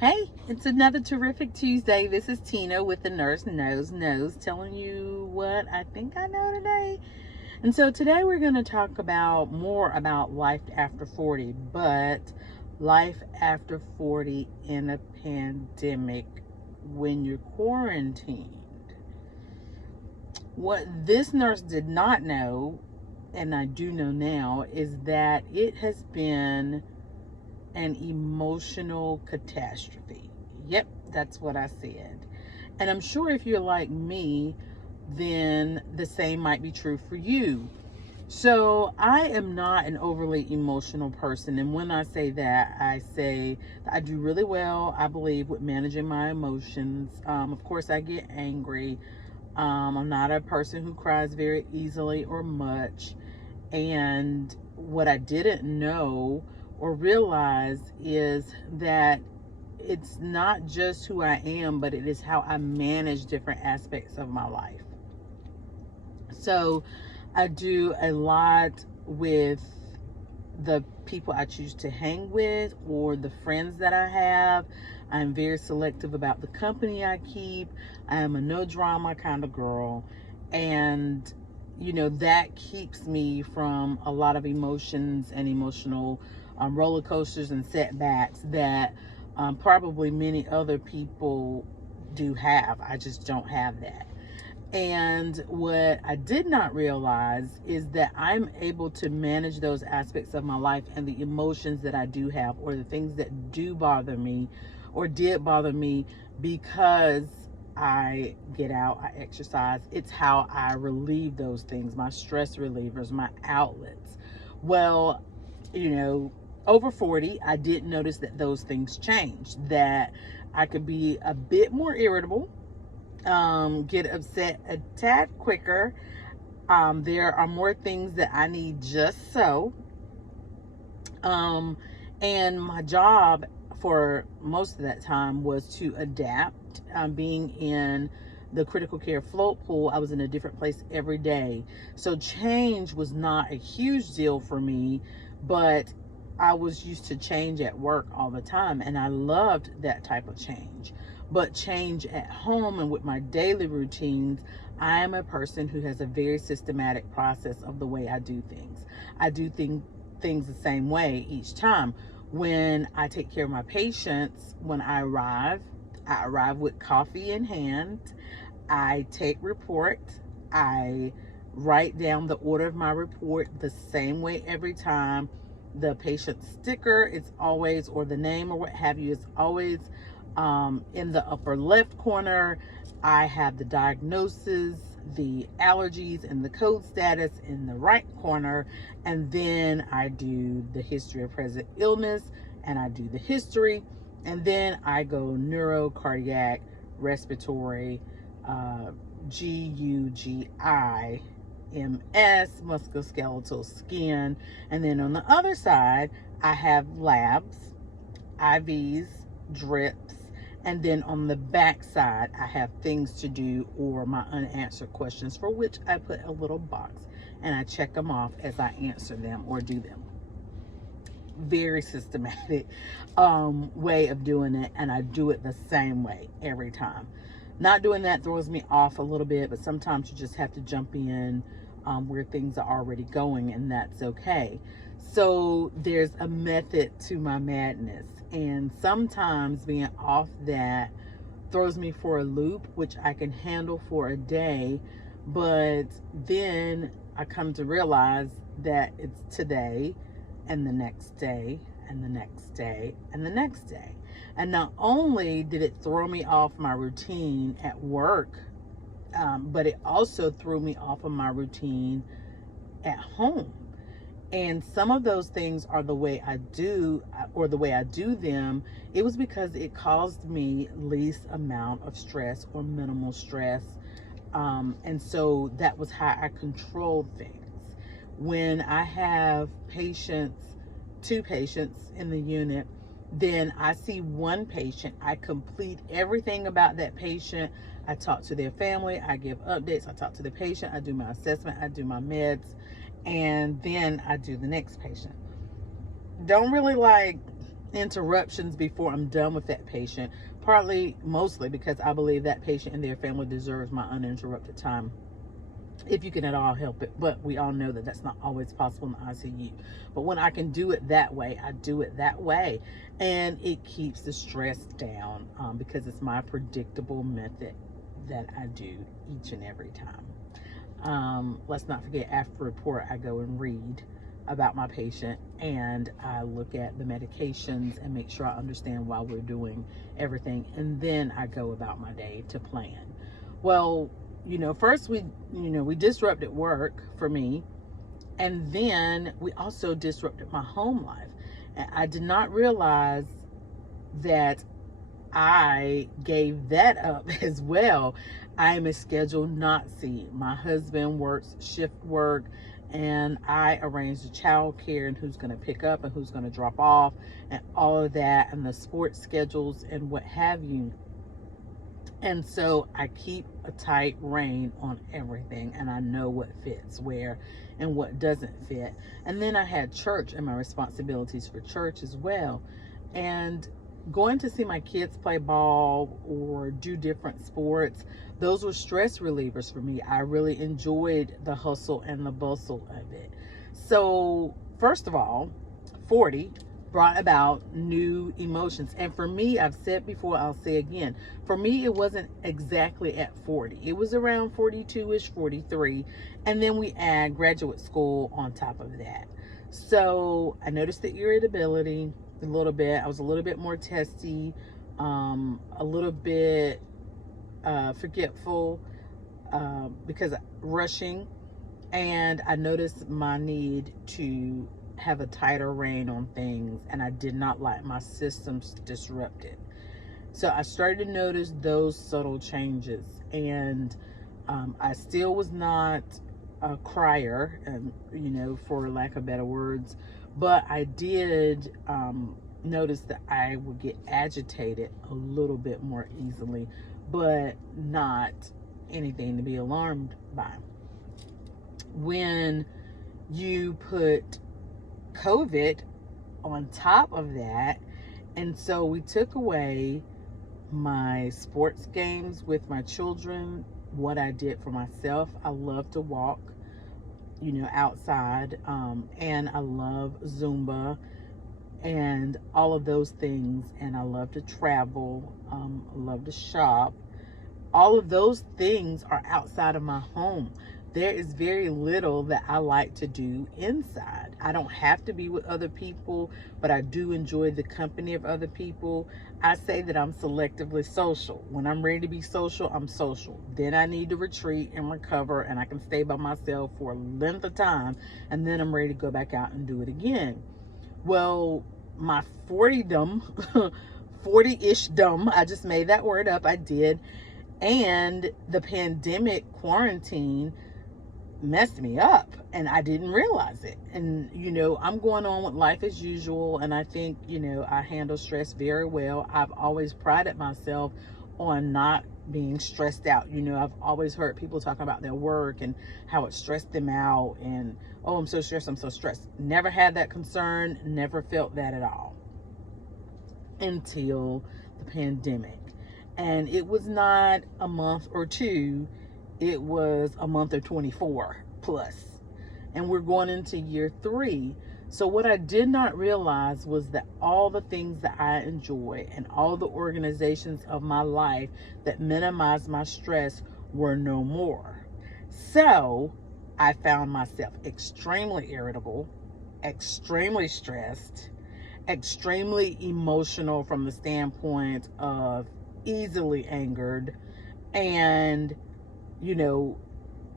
Hey, it's another terrific Tuesday. This is Tina with the Nurse Knows telling you what I think I know today. And so today we're going to talk about more about life after 40, but life after 40 in a pandemic when you're quarantined. What this nurse did not know, and I do know now, is that it has been an emotional catastrophe. Yep, that's what I said. And I'm sure if you're like me, then the same might be true for you. So I am not an overly emotional person. And when I say that, I say that I do really well, I believe, with managing my emotions. Of course, I get angry. I'm not a person who cries very easily or much. And what I didn't know or realize is that it's not just who I am, but it is how I manage different aspects of my life. So I do a lot with the people I choose to hang with or the friends that I have. I'm very selective about the company I keep. I am a no drama kind of girl. And that keeps me from a lot of emotions and emotional roller coasters and setbacks that probably many other people do have. I just don't have that. And what I did not realize is that I'm able to manage those aspects of my life and the emotions that I do have, or the things that do bother me or did bother me, because I get out, I exercise. It's how I relieve those things, my stress relievers, my outlets. Well, over 40, I did notice that those things changed, that I could be a bit more irritable, get upset a tad quicker. There are more things that I need just so. And my job for most of that time was to adapt. Being in the critical care float pool, I was in a different place every day. So change was not a huge deal for me, but I was used to change at work all the time, and I loved that type of change. But change at home and with my daily routines, I am a person who has a very systematic process of the way I do things. I do things the same way each time. When I take care of my patients, when I arrive with coffee in hand. I take report. I write down the order of my report the same way every time. The patient sticker is always, or the name or what have you, is always in the upper left corner. I have the diagnosis, the allergies, and the code status in the right corner. And then I do the history of present illness, and I do the history. And then I go neuro, cardiac, respiratory, GUGI, MS, musculoskeletal, skin. And then on the other side, I have labs, IVs, drips. And then on the back side, I have things to do or my unanswered questions, for which I put a little box and I check them off as I answer them or do them. Very systematic way of doing it, and I do it the same way every time. Not doing that throws me off a little bit, but sometimes you just have to jump in where things are already going, and that's okay. So there's a method to my madness, and sometimes being off that throws me for a loop, which I can handle for a day, but then I come to realize that it's today and the next day and the next day and the next day. And not only did it throw me off my routine at work, but it also threw me off of my routine at home. And some of those things are the way I do, or the way I do them. It was because it caused me least amount of stress or minimal stress. And so that was how I controlled things. When I have two patients in the unit, then I see one patient, I complete everything about that patient. I talk to their family, I give updates, I talk to the patient, I do my assessment, I do my meds, and then I do the next patient. Don't really like interruptions before I'm done with that patient, mostly because I believe that patient and their family deserves my uninterrupted time, if you can at all help it. But we all know that that's not always possible in the ICU. But when I can do it that way, I do it that way. And it keeps the stress down, because it's my predictable method that I do each and every time. Let's not forget, after report, I go and read about my patient, and I look at the medications and make sure I understand why we're doing everything. And then I go about my day to plan. Well, first we disrupted work for me, and then we also disrupted my home life. And I did not realize that I gave that up as well. I am a scheduled Nazi. My husband works shift work, and I arrange the child care and who's going to pick up and who's going to drop off and all of that, and the sports schedules and what have you. And so I keep a tight rein on everything, and I know what fits where and what doesn't fit. And then I had church and my responsibilities for church as well. And going to see my kids play ball or do different sports, those were stress relievers for me. I really enjoyed the hustle and the bustle of it. So, first of all, 40 brought about new emotions. And for me, I've said before, I'll say again, for me, it wasn't exactly at 40. It was around 42-ish, 43. And then we add graduate school on top of that. So I noticed the irritability a little bit. I was a little bit more testy, a little bit forgetful, because rushing. And I noticed my need to have a tighter rein on things, and I did not like my systems disrupted. So I started to notice those subtle changes, and I still was not a crier, for lack of better words, but I did notice that I would get agitated a little bit more easily, but not anything to be alarmed by. When you put COVID on top of that, and so we took away my sports games with my children, what I did for myself. I love to walk, outside, and I love Zumba and all of those things, and I love to travel, I love to shop. All of those things are outside of my home. There is very little that I like to do inside. I don't have to be with other people, but I do enjoy the company of other people. I say that I'm selectively social. When I'm ready to be social, I'm social. Then I need to retreat and recover, and I can stay by myself for a length of time, and then I'm ready to go back out and do it again. Well, my 40-dom, 40-ish-dom, I just made that word up, I did, and the pandemic quarantine messed me up, and I didn't realize it. And I'm going on with life as usual, and I think I handle stress very well. I've always prided myself on not being stressed out. I've always heard people talking about their work and how it stressed them out, and oh, I'm so stressed, I'm so stressed. Never had that concern, never felt that at all until the pandemic. And it was not a month or two, it was a month or 24 plus. And we're going into year 3. So what I did not realize was that all the things that I enjoy and all the organizations of my life that minimize my stress were no more. So I found myself extremely irritable, extremely stressed, extremely emotional from the standpoint of easily angered. And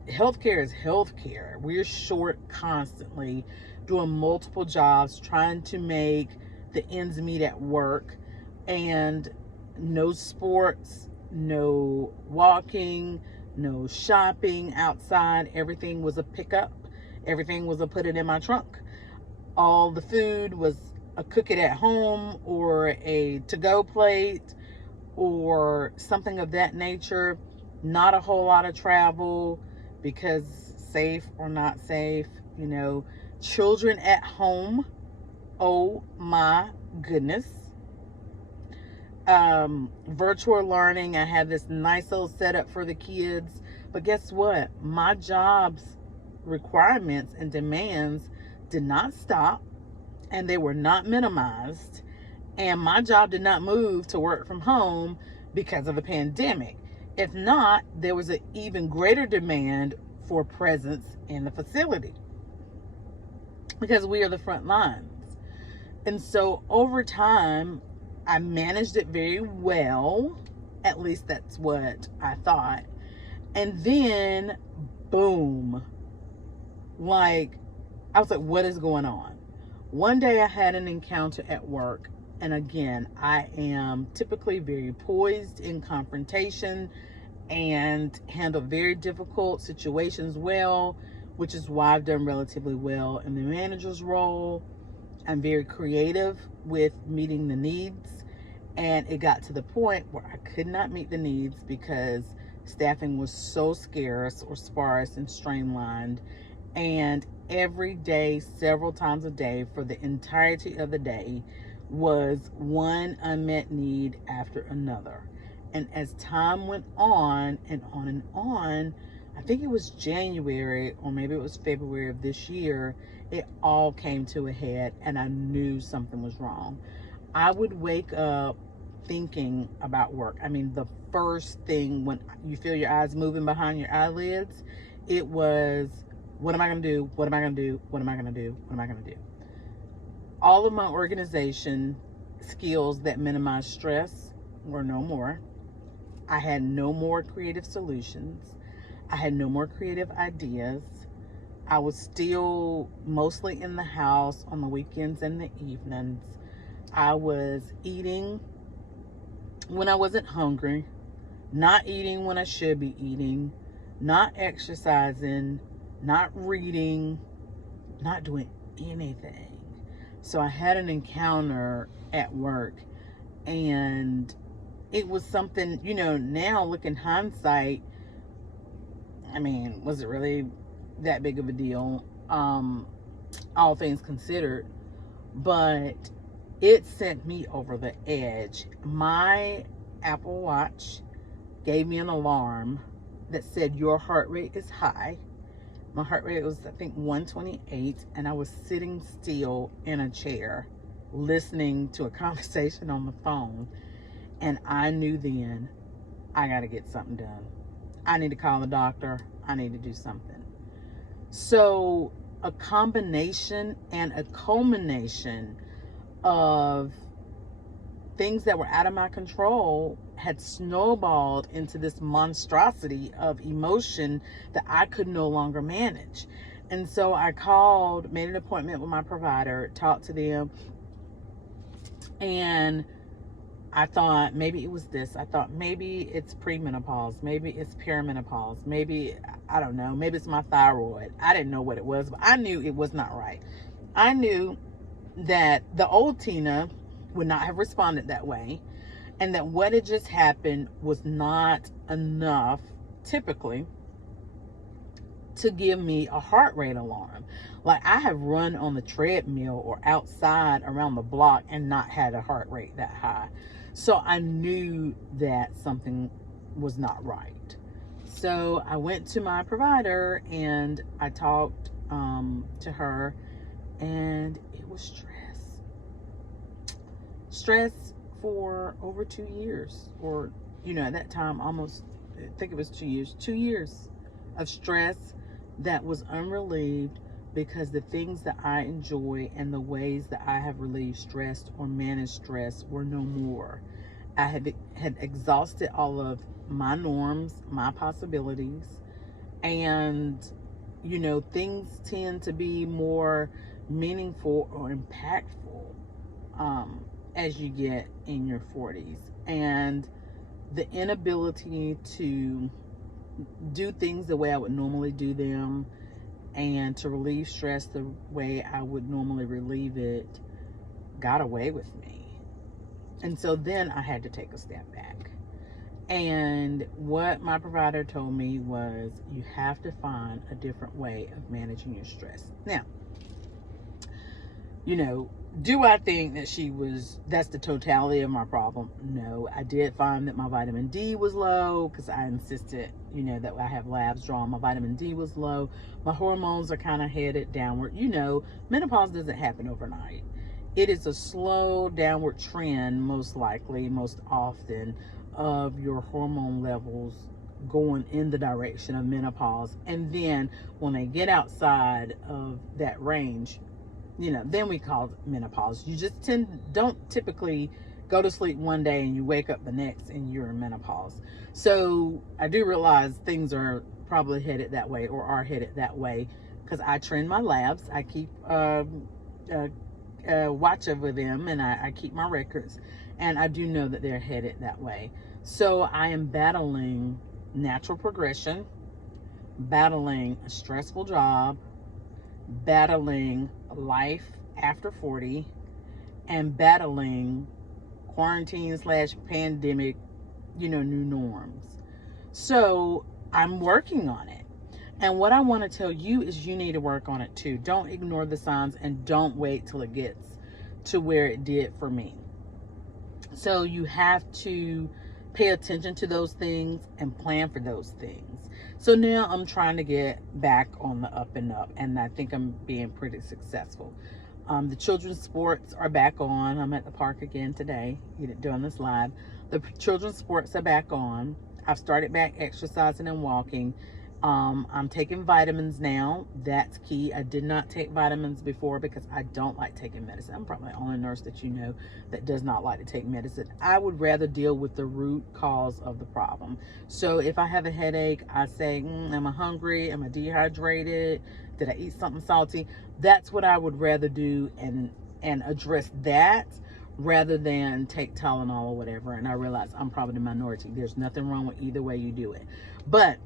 healthcare is healthcare. We're short constantly, doing multiple jobs, trying to make the ends meet at work, and no sports, no walking, no shopping outside. Everything was a pickup. Everything was a put it in my trunk. All the food was a cook it at home or a to-go plate or something of that nature. Not a whole lot of travel, because safe or not safe, children at home, Oh my goodness. Virtual learning, I had this nice little setup for the kids. But guess what? My job's requirements and demands did not stop, and they were not minimized. And my job did not move to work from home because of the pandemic. If not, there was an even greater demand for presence in the facility because we are the front lines. And so over time, I managed it very well. At least that's what I thought. And then, boom. Like, I was like, what is going on? One day I had an encounter at work. And again, I am typically very poised in confrontation and handle very difficult situations well, which is why I've done relatively well in the manager's role. I'm very creative with meeting the needs. And it got to the point where I could not meet the needs because staffing was so scarce or sparse and streamlined. And every day, several times a day, for the entirety of the day, was one unmet need after another. And as time went on and on and on, I think it was January or maybe it was February of this year, it all came to a head and I knew something was wrong. I would wake up thinking about work. I mean, the first thing when you feel your eyes moving behind your eyelids, it was, what am I going to do? What am I going to do? What am I going to do? What am I going to do? All of my organization skills that minimize stress were no more. I had no more creative solutions. I had no more creative ideas. I was still mostly in the house on the weekends and the evenings. I was eating when I wasn't hungry, not eating when I should be eating, not exercising, not reading, not doing anything. So I had an encounter at work, and it was something, now looking hindsight, I mean, was it really that big of a deal? All things considered, but it sent me over the edge. My Apple Watch gave me an alarm that said your heart rate is high. My heart rate was, I think, 128, and I was sitting still in a chair listening to a conversation on the phone. And I knew then, I got to get something done. I need to call the doctor. I need to do something. So a combination and a culmination of things that were out of my control had snowballed into this monstrosity of emotion that I could no longer manage. And so I called, made an appointment with my provider, talked to them, and I thought maybe it was this. I thought maybe it's premenopause. Maybe it's perimenopause. Maybe, I don't know, maybe it's my thyroid. I didn't know what it was, but I knew it was not right. I knew that the old Tina would not have responded that way, and that what had just happened was not enough, typically, to give me a heart rate alarm. Like, I have run on the treadmill or outside around the block and not had a heart rate that high. So I knew that something was not right. So I went to my provider and I talked to her, and it was stress. Stress for over 2 years, or, at that time, almost, I think it was 2 years. 2 years of stress that was unrelieved because the things that I enjoy and the ways that I have relieved stress or managed stress were no more. I had exhausted all of my norms, my possibilities, and things tend to be more meaningful or impactful as you get in your 40s. And the inability to do things the way I would normally do them and to relieve stress the way I would normally relieve it got away with me. And so then I had to take a step back. And what my provider told me was, you have to find a different way of managing your stress. Now, you know, do I think that that's the totality of my problem? No. I did find that my vitamin D was low because I insisted, that I have labs drawn. My vitamin D was low. My hormones are kind of headed downward. Menopause doesn't happen overnight. It is a slow downward trend, most likely, most often, of your hormone levels going in the direction of menopause. And then when they get outside of that range, then we call it menopause. You just don't typically go to sleep one day and you wake up the next and you're in menopause. So I do realize things are probably headed that way, or are headed that way, because I train my labs. I keep watch over them, and I keep my records, and I do know that they're headed that way. So I am battling natural progression, battling a stressful job, battling life after 40, and battling quarantine / pandemic, new norms. So I'm working on it. And what I want to tell you is you need to work on it too. Don't ignore the signs, and don't wait till it gets to where it did for me. So you have to pay attention to those things and plan for those things. So now I'm trying to get back on the up and up, and I think I'm being pretty successful. The children's sports are back on. I'm at the park again today doing this live. The children's sports are back on. I've started back exercising and walking. I'm taking vitamins now. That's key. I did not take vitamins before because I don't like taking medicine. I'm probably the only nurse that that does not like to take medicine. I would rather deal with the root cause of the problem. So if I have a headache, I say, am I hungry? Am I dehydrated? Did I eat something salty? That's what I would rather do, and address that, rather than take Tylenol or whatever. And I realize I'm probably the minority. There's nothing wrong with either way you do it. But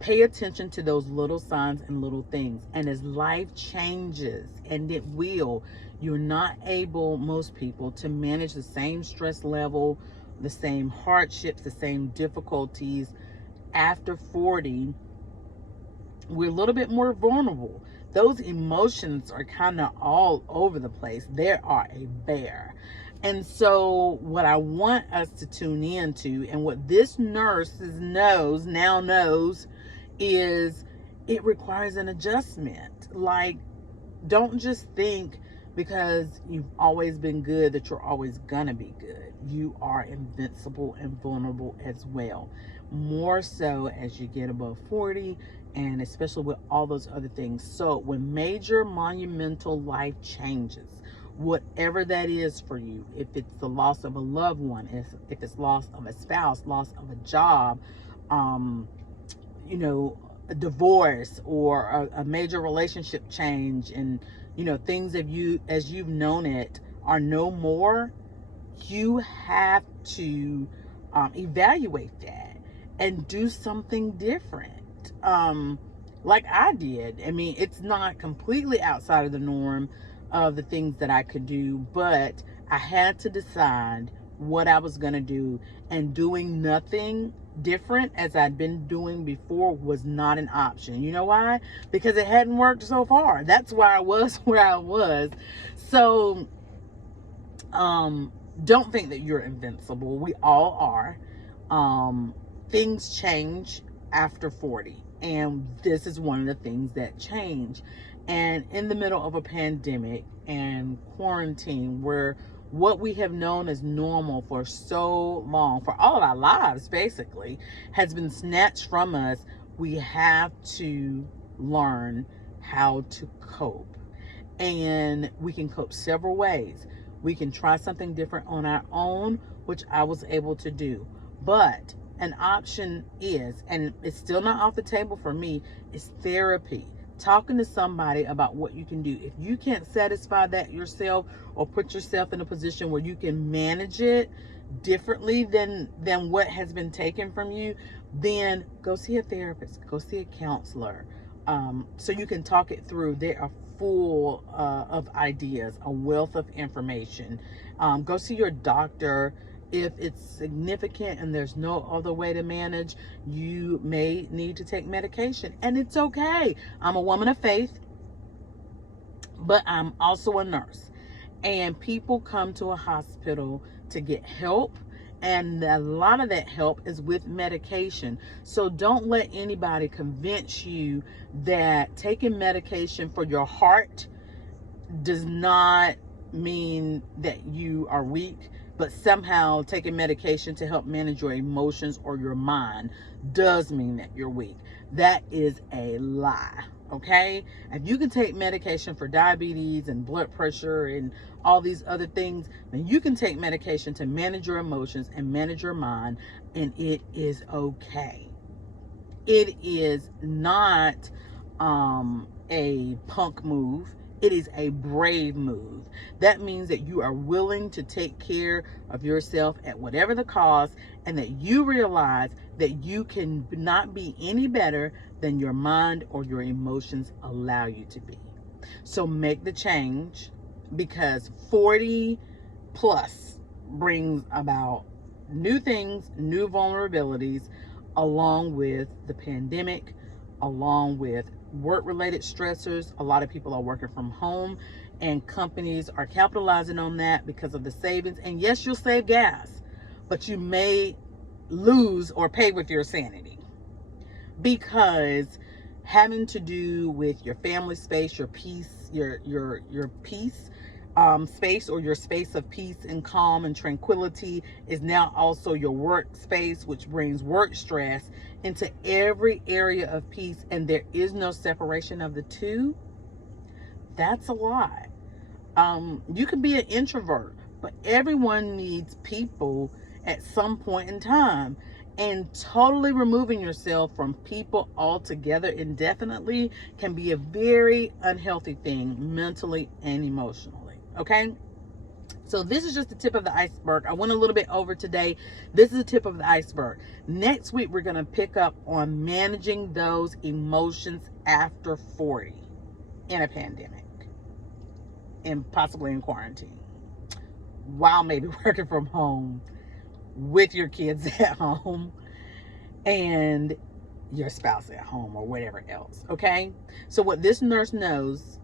pay attention to those little signs and little things. And as life changes, and it will, you're not able, most people, to manage the same stress level, the same hardships, the same difficulties. After 40, we're a little bit more vulnerable. Those emotions are kind of all over the place. They are a bear. And so what I want us to tune into, and what this nurse now knows, is it requires an adjustment. Like, don't just think because you've always been good that you're always gonna be good. You are invincible and vulnerable as well. More so as you get above 40, and especially with all those other things. So when major monumental life changes, whatever that is for you, if it's the loss of a loved one, if it's loss of a spouse, loss of a job, a divorce, or a major relationship change, and things as you've known it are no more, you have to evaluate that and do something different, like I did. I mean, it's not completely outside of the norm of the things that I could do, but I had to decide what I was going to do, and doing nothing different as I'd been doing before was not an option. You know why? Because it hadn't worked so far. That's why I was where I was. So don't think that you're invincible. We all are. Things change after 40, and this is one of the things that change. And in the middle of a pandemic and quarantine, where what we have known as normal for so long, for all of our lives basically, has been snatched from us, we have to learn how to cope. And we can cope several ways. We can try something different on our own, which I was able to do. But an option is, and it's still not off the table for me, is therapy. Talking to somebody about what you can do. If you can't satisfy that yourself, or put yourself in a position where you can manage it differently than what has been taken from you, then go see a therapist, go see a counselor, so you can talk it through. They are full of ideas, a wealth of information. Go see your doctor. If it's significant and there's no other way to manage, you may need to take medication, and it's okay. I'm a woman of faith. but I'm also a nurse. And people come to a hospital to get help. And a lot of that help is with medication. So don't let anybody convince you that taking medication for your heart does not mean that you are weak, but somehow taking medication to help manage your emotions or your mind does mean that you're weak. That is a lie. Okay? If you can take medication for diabetes and blood pressure and all these other things, then you can take medication to manage your emotions and manage your mind, and it is okay. It is not a punk move. It is a brave move. That means that you are willing to take care of yourself at whatever the cost, and that you realize that you can not be any better than your mind or your emotions allow you to be. So make the change, because 40 plus brings about new things, new vulnerabilities, along with the pandemic, along with work-related stressors. A lot of people are working from home, and companies are capitalizing on that because of the savings. And yes, you'll save gas, but you may lose or pay with your sanity, because having to do with your family space, your peace, your peace space, or your space of peace and calm and tranquility, is now also your work space, which brings work stress into every area of peace, and there is no separation of the two. That's a lot. You can be an introvert, but everyone needs people at some point in time. And totally removing yourself from people altogether indefinitely can be a very unhealthy thing, mentally and emotionally. Okay? So this is just the tip of the iceberg. I went a little bit over today. This is the tip of the iceberg. Next week, we're going to pick up on managing those emotions after 40 in a pandemic, and possibly in quarantine, while maybe working from home with your kids at home and your spouse at home, or whatever else. Okay? So what this nurse knows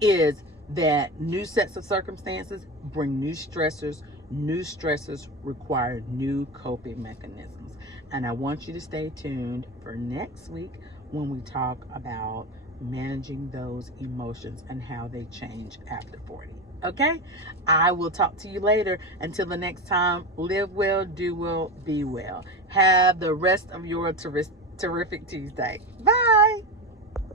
is that new sets of circumstances bring new stressors. New stressors require new coping mechanisms. And I want you to stay tuned for next week, when we talk about managing those emotions and how they change after 40. Okay? I will talk to you later. Until the next time, live well, do well, be well. Have the rest of your terrific Tuesday. Bye.